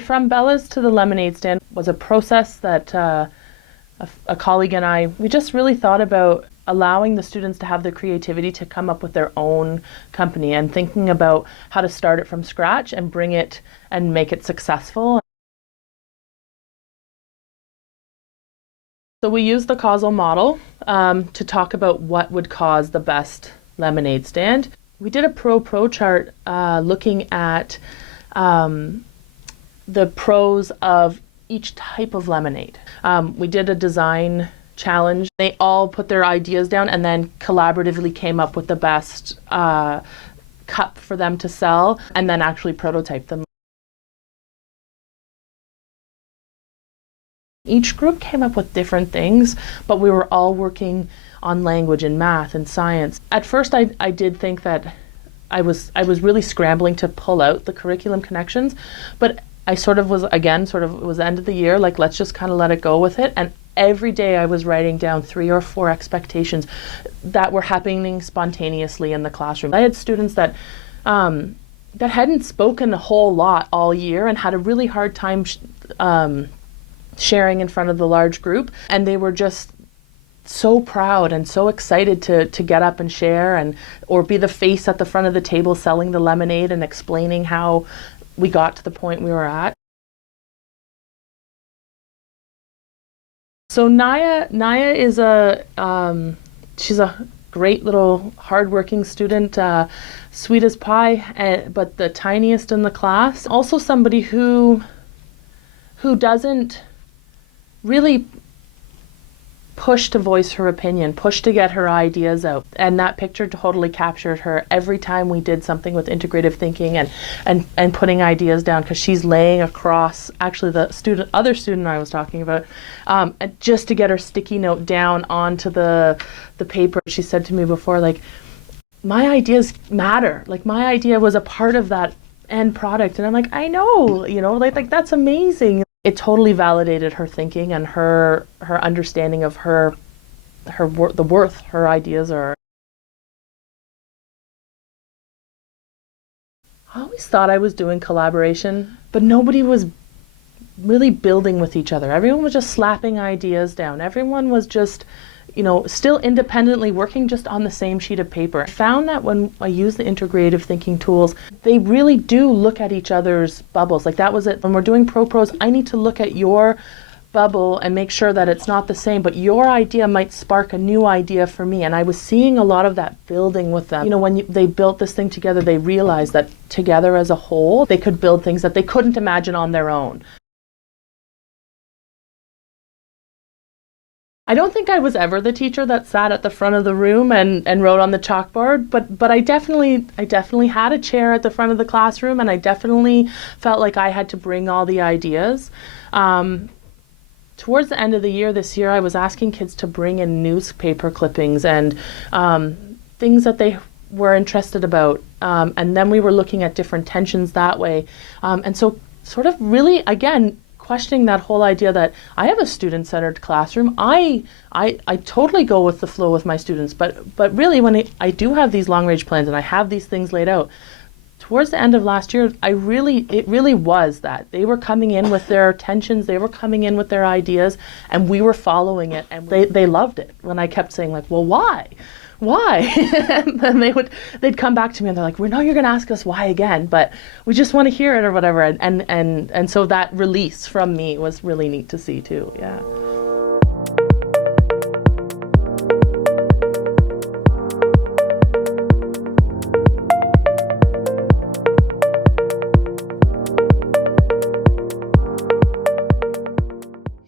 From Bella's to the lemonade stand was a process that a colleague and I, we just really thought about allowing the students to have the creativity to come up with their own company and thinking about how to start it from scratch and bring it and make it successful. So we used the causal model to talk about what would cause the best lemonade stand. We did a pro chart looking at the pros of each type of lemonade. We did a design challenge. They all put their ideas down and then collaboratively came up with the best cup for them to sell and then actually prototype them. Each group came up with different things, but we were all working on language and math and science. At first I did think that I was really scrambling to pull out the curriculum connections, but I sort of was, again, it was the end of the year, like let's just kind of let it go with it. And every day I was writing down 3 or 4 expectations that were happening spontaneously in the classroom. I had students that that hadn't spoken a whole lot all year and had a really hard time sharing in front of the large group, and they were just so proud and so excited to get up and share or be the face at the front of the table selling the lemonade and explaining how we got to the point we were at. So Naya is she's a great little hardworking student, sweet as pie, but the tiniest in the class. Also somebody who doesn't really push to voice her opinion, push to get her ideas out. And that picture totally captured her every time we did something with integrative thinking and putting ideas down, because she's laying across, actually the other student I was talking about, just to get her sticky note down onto the paper. She said to me before, like, my ideas matter. Like, my idea was a part of that end product. And I'm like, I know, like that's amazing. It totally validated her thinking and her understanding of the worth her ideas are. I always thought I was doing collaboration, but nobody was really building with each other. Everyone was just slapping ideas down. Everyone was just, still independently working just on the same sheet of paper. I found that when I use the integrative thinking tools, they really do look at each other's bubbles. Like that was it. When we're doing pros, I need to look at your bubble and make sure that it's not the same, but your idea might spark a new idea for me. And I was seeing a lot of that building with them. When they built this thing together, they realized that together as a whole, they could build things that they couldn't imagine on their own. I don't think I was ever the teacher that sat at the front of the room and wrote on the chalkboard, but I definitely had a chair at the front of the classroom, and I definitely felt like I had to bring all the ideas. Towards the end of the year this year, I was asking kids to bring in newspaper clippings and things that they were interested about, and then we were looking at different tensions that way, and so sort of really, again, questioning that whole idea that I have a student-centered classroom. I totally go with the flow with my students, but really when I do have these long-range plans and I have these things laid out, towards the end of last year, it really was that. They were coming in with their tensions, they were coming in with their ideas, and we were following it, and they loved it when I kept saying, like, well, why? And then they'd come back to me and they're like, we know you're going to ask us why again, but we just want to hear it or whatever. And so that release from me was really neat to see too. Yeah.